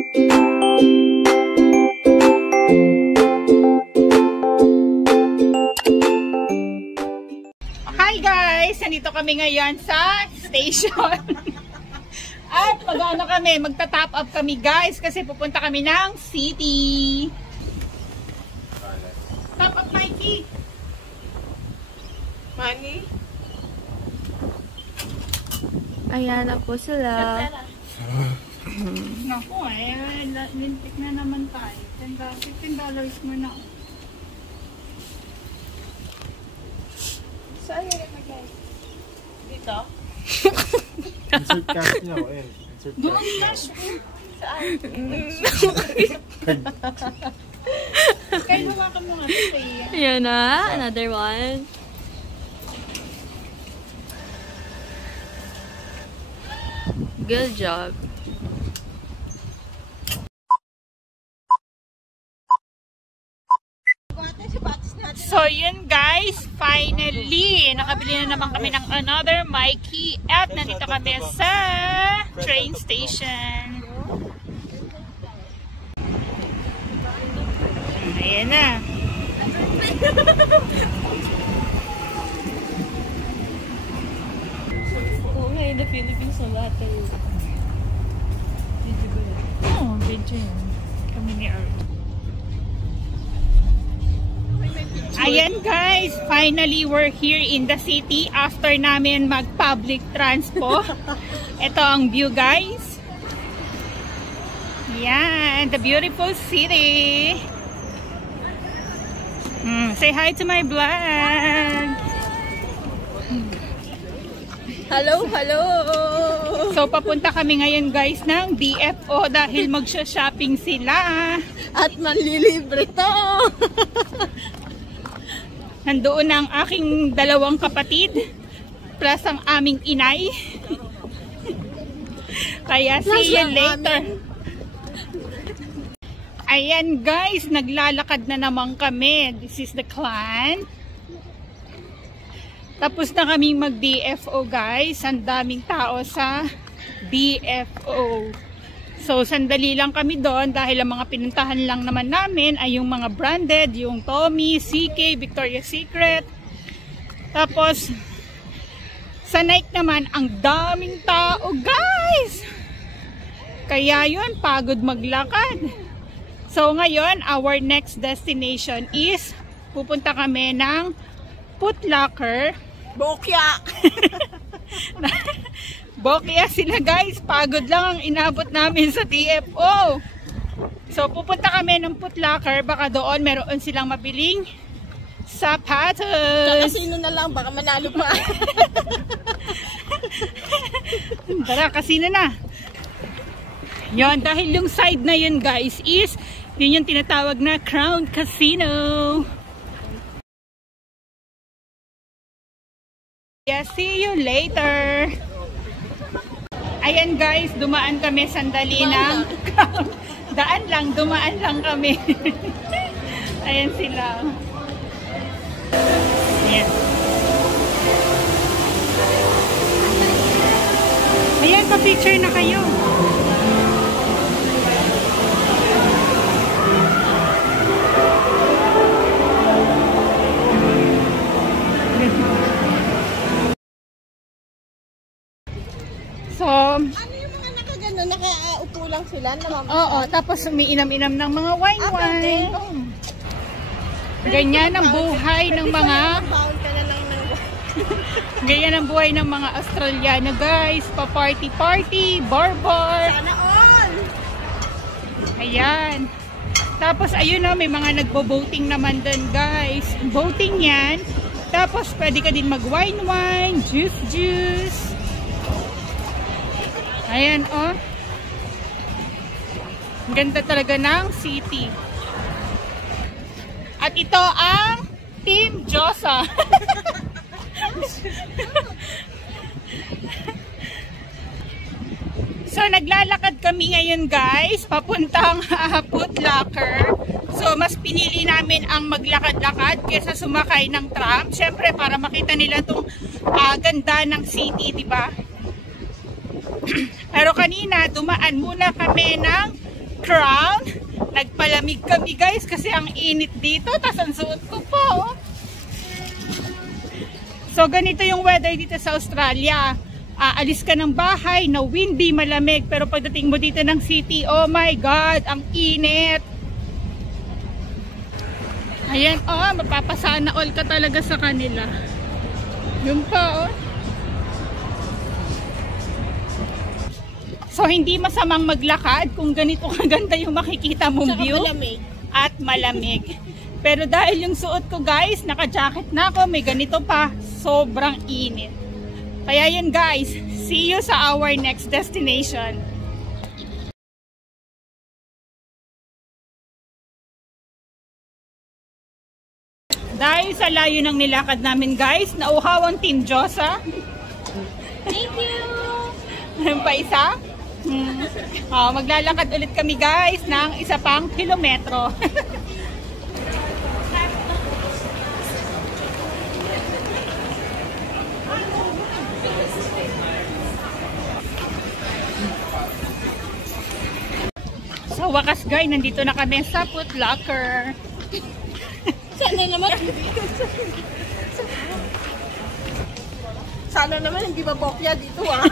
Hi guys! Nandito kami ngayon sa station. At mag-ano kami, magta-top up kami guys kasi pupunta kami ng city. Top up, Mikey! Money? Ayan na po sila. Naku eh, lintik na naman tayo. $15 mo na. Saan yung nagay? Dito? Insert cash niya o eh. Insert cash niya. Saan? Kaya hawakan mo nga ito eh. Ayan na, another one. Good job. So yun guys, finally nakabili na naman kami ng another Mikey at nandito kami sa train station. Ayan na. Okay, the Philippines na lahat tayo. Oh, video yun. Kami ni Earl. Ayan guys, finally we're here in the city after namin mag-public transpo. Ito ang view guys. Yan, the beautiful city. Say hi to my vlog. Hello, hello! So papunta kami ngayon guys ng DFO dahil magsha-shopping sila. At manlilibre to! Nandoon ang aking dalawang kapatid plus ang aming inay. Kaya see you later. Ayan guys, naglalakad na naman kami. This is the clan. Tapos na kaming mag-DFO guys. Ang daming tao sa DFO. So, sandali lang kami doon dahil ang mga pinuntahan lang naman namin ay yung mga branded, yung Tommy, CK, Victoria's Secret. Tapos, sa Nike naman, ang daming tao, guys! Kaya yun, pagod maglakad. So, ngayon, our next destination is, pupunta kami ng Foot Locker. Bokya! Bokya sila guys, pagod lang ang inabot namin sa DFO. So pupunta kami ng Foot Locker, baka doon meron silang mabiling sapatos. Kakasino na lang, baka manalo pa. Tara, kasino na. Yon, dahil yung side na yun guys is, yun yung tinatawag na Crown Casino. Yeah, see you later. Ayan guys, dumaan kami sandali ng daan lang, dumaan lang kami. Ayan sila. Ayan. Ayan, pa-picture na kayo. So, Ano yung mga nakagano, nakaupo lang sila? oo, tapos umiinam-inam ng mga wine-wine. Ganyan ang buhay ng mga Baon ka na lang ng ganyan ang buhay ng mga Australiano guys. Pa-party-party, bar-bar. sana all! Ayan. Tapos ayun o, may mga nagbo-boating naman dun guys. Boating yan. Tapos pwede ka din mag-wine-wine, juice-juice. Ayan o. Ang ganda talaga ng city. At ito ang Team Josa. So naglalakad kami ngayon guys, papuntang Foot Locker. So mas pinili namin ang maglakad-lakad kaysa sumakay ng tram. Syempre para makita nila itong ganda ng city, di ba? Pero kanina dumaan muna kami ng crown. Nagpalamig kami guys kasi ang init dito. Tapos ang suot ko pa oh. So ganito yung weather dito sa Australia. Aalis ka ng bahay na windy, malamig. Pero pagdating mo dito ng city, oh my God, ang init. Ayan, oh, mapapasana all ka talaga sa kanila. Yun pa, oh. So, hindi masamang maglakad kung ganito kaganda yung makikita mong Tsaka view. malamig. At malamig. Pero dahil yung suot ko guys, naka-jacket na ako, may ganito pa, sobrang init. Kaya yun guys, see you sa our next destination. Dahil sa layo ng nilakad namin guys, nauhaw ang Team Josa. Thank you! Meron pa isa? Maglalakad ulit kami guys ng isa pang kilometro. Sa wakas guys, nandito na kami sa Foot Locker. Sana naman Sana naman hindi mabokya dito ah.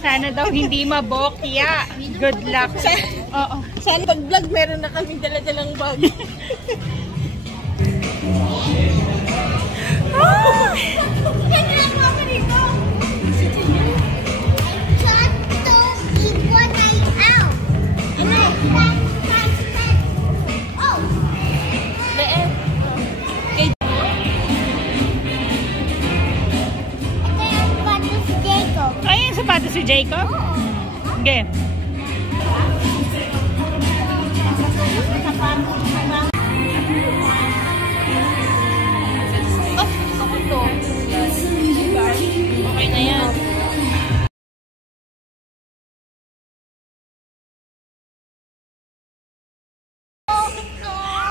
Sana daw hindi mabokya. Good luck. Oo. Sana pag vlog meron na kaming dala-dalang bag. Ay, yung sapatos si Jacob? Okay. Okay na yan.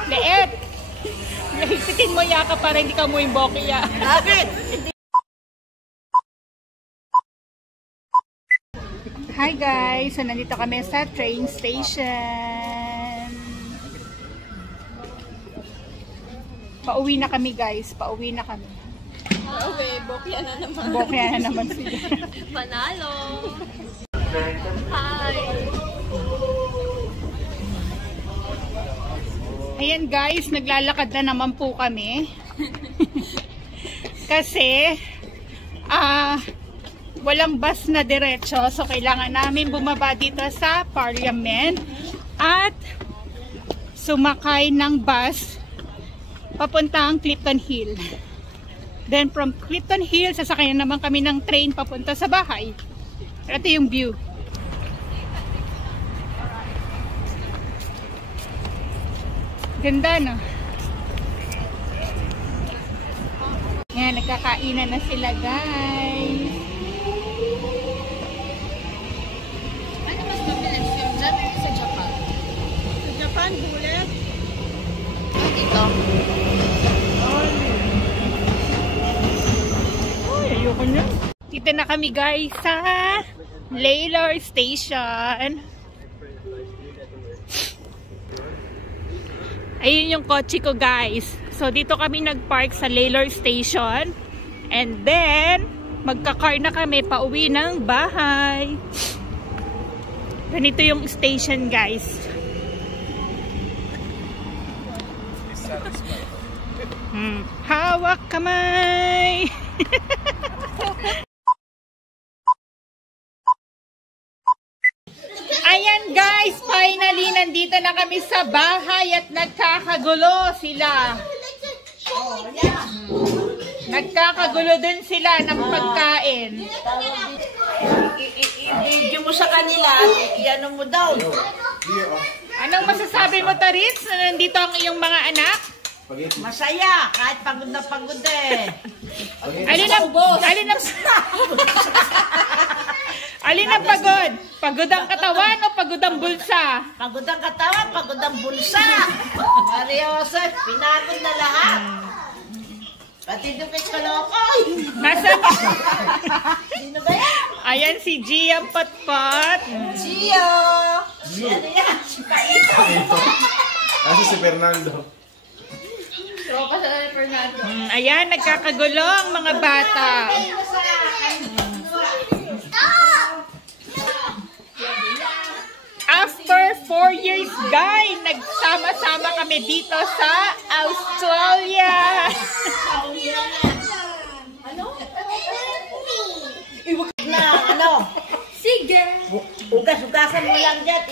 Leet! Higpitin mo yaka para hindi ka mo yung bokya. Bakit? Hi guys! So nandito kami sa train station. Pauwi na kami guys. Pauwi na kami. Okay, bokya na naman. Bokya na naman sila. Panalo! Hi! Ayan guys, naglalakad na naman po kami. Kasi walang bus na diretso, so kailangan namin bumaba dito sa Parliament at sumakay ng bus papuntang Clifton Hill. Then from Clifton Hill, sasakayan naman kami ng train papunta sa bahay. Ito yung view. Ganda, no? Yan, nagkakainan na sila, guys. Ano mas mabilis yung dami sa Japan? Sa Japan, bullet? Dito. Ay, ayoko nyo. Dito na kami, guys, sa Lalor Station. Ayun yung kotse ko guys. So dito kami nagpark sa Lalor Station. And then magka-car na kami pauwi ng bahay. Ganito yung station guys. Hawak kamay. Ayan guys, finally nandito na kami sa bahay at nagkakagulo sila. Nagkakagulo din sila ng pagkain. I-video mo sa kanila, i-ano mo daw. Anong masasabi mo, Tarits, na nandito ang iyong mga anak? Masaya, kahit pagod na pagod eh. Alin ang pagod? Pagod ang katawan o pagod ang bulsa? Pagod ang katawan, pagod ang bulsa. Mariosa, pinagod na lahat. Pati dupit kalokoy. Nasaan? Sino ba yan? Ayan si Gia Patpat. Gio! Ano yan? ito. Kasi si Fernando. Ayan, nagkakagulo ang mga bata. After 4 years, guys, nagsama-sama kami dito sa Australia. Na, ano? Sige. Ugas-ugasan mo lang dyan.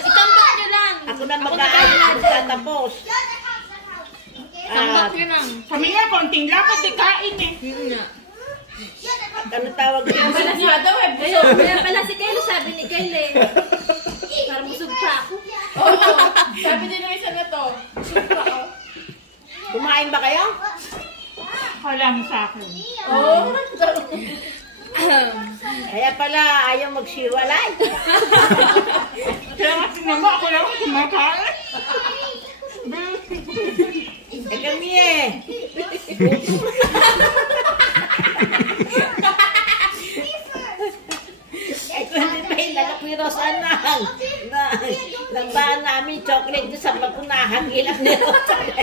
Itambak nyo lang. Ako na mag-aayos magtatapos. Itambak nyo lang. Kami nga, konting lakad, di kain eh. Ano tawag dito? Kaya pala si Kyle, sabi ni Kyle eh. Parang busog pa ako. Sabi din ng isa na to. Kumain ba kayo? Wala mo sa akin. Kaya pala ayaw magsiwalay. Kaya nga tingnan mo, ako lang kumakain. Eh kami eh. Eh kung hindi pa hinalak ni Rosanang. Nagbahan namin chocolate doon sa bakunahan. Ilang ni Rosanang.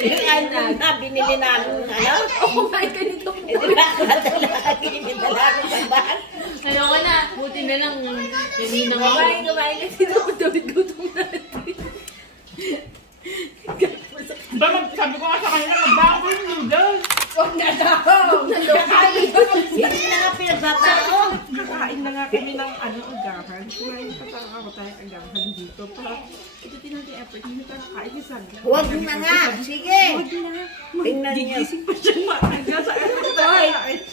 Yung ano na, binili namin, ano? Kumain ka nito. Eh, di ba ako lagi, binala ko sa bahan. Ayoko na. Buti na lang. Hindi na kumain ka dito. David, gutom natin. Sabi ko nga sa kanila, magbago ko yung noodles. Huwag na daw. Hindi na nga pinagbabao. Kakain na nga kami ng agahan. Kumain pa ako tayo agahan dito. Pero ito tinanong effort. Hindi tayo kakain yung sabi. Huwag na nga, sige. Tingnan niyo. Gigising pa siya maaga sa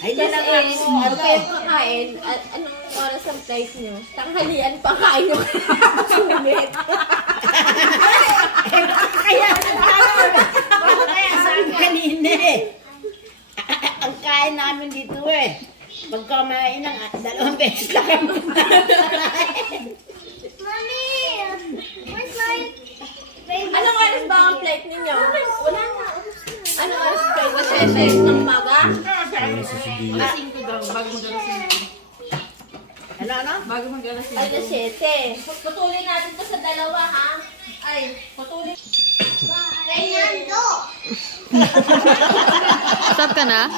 Ay, di na nga ako, Ano kayo kakain? Anong oras ang flight nyo? Tanghalian pa kain nyo sulit. Kaya sabi kanina eh. Ang kain namin dito eh. Pag kumain ng 2 beses lang kami. Anong oras ba ang flight ninyo? Wala na. Anong oras flight? Kasi 6 ng umaga? Alas 5 daw, bago mag-alas 5. Ano? Bago mag-alas 5. Alas 7. Putulin natin to sa dalawa, ha? Ay, putulin. Fernando! Stop ka na?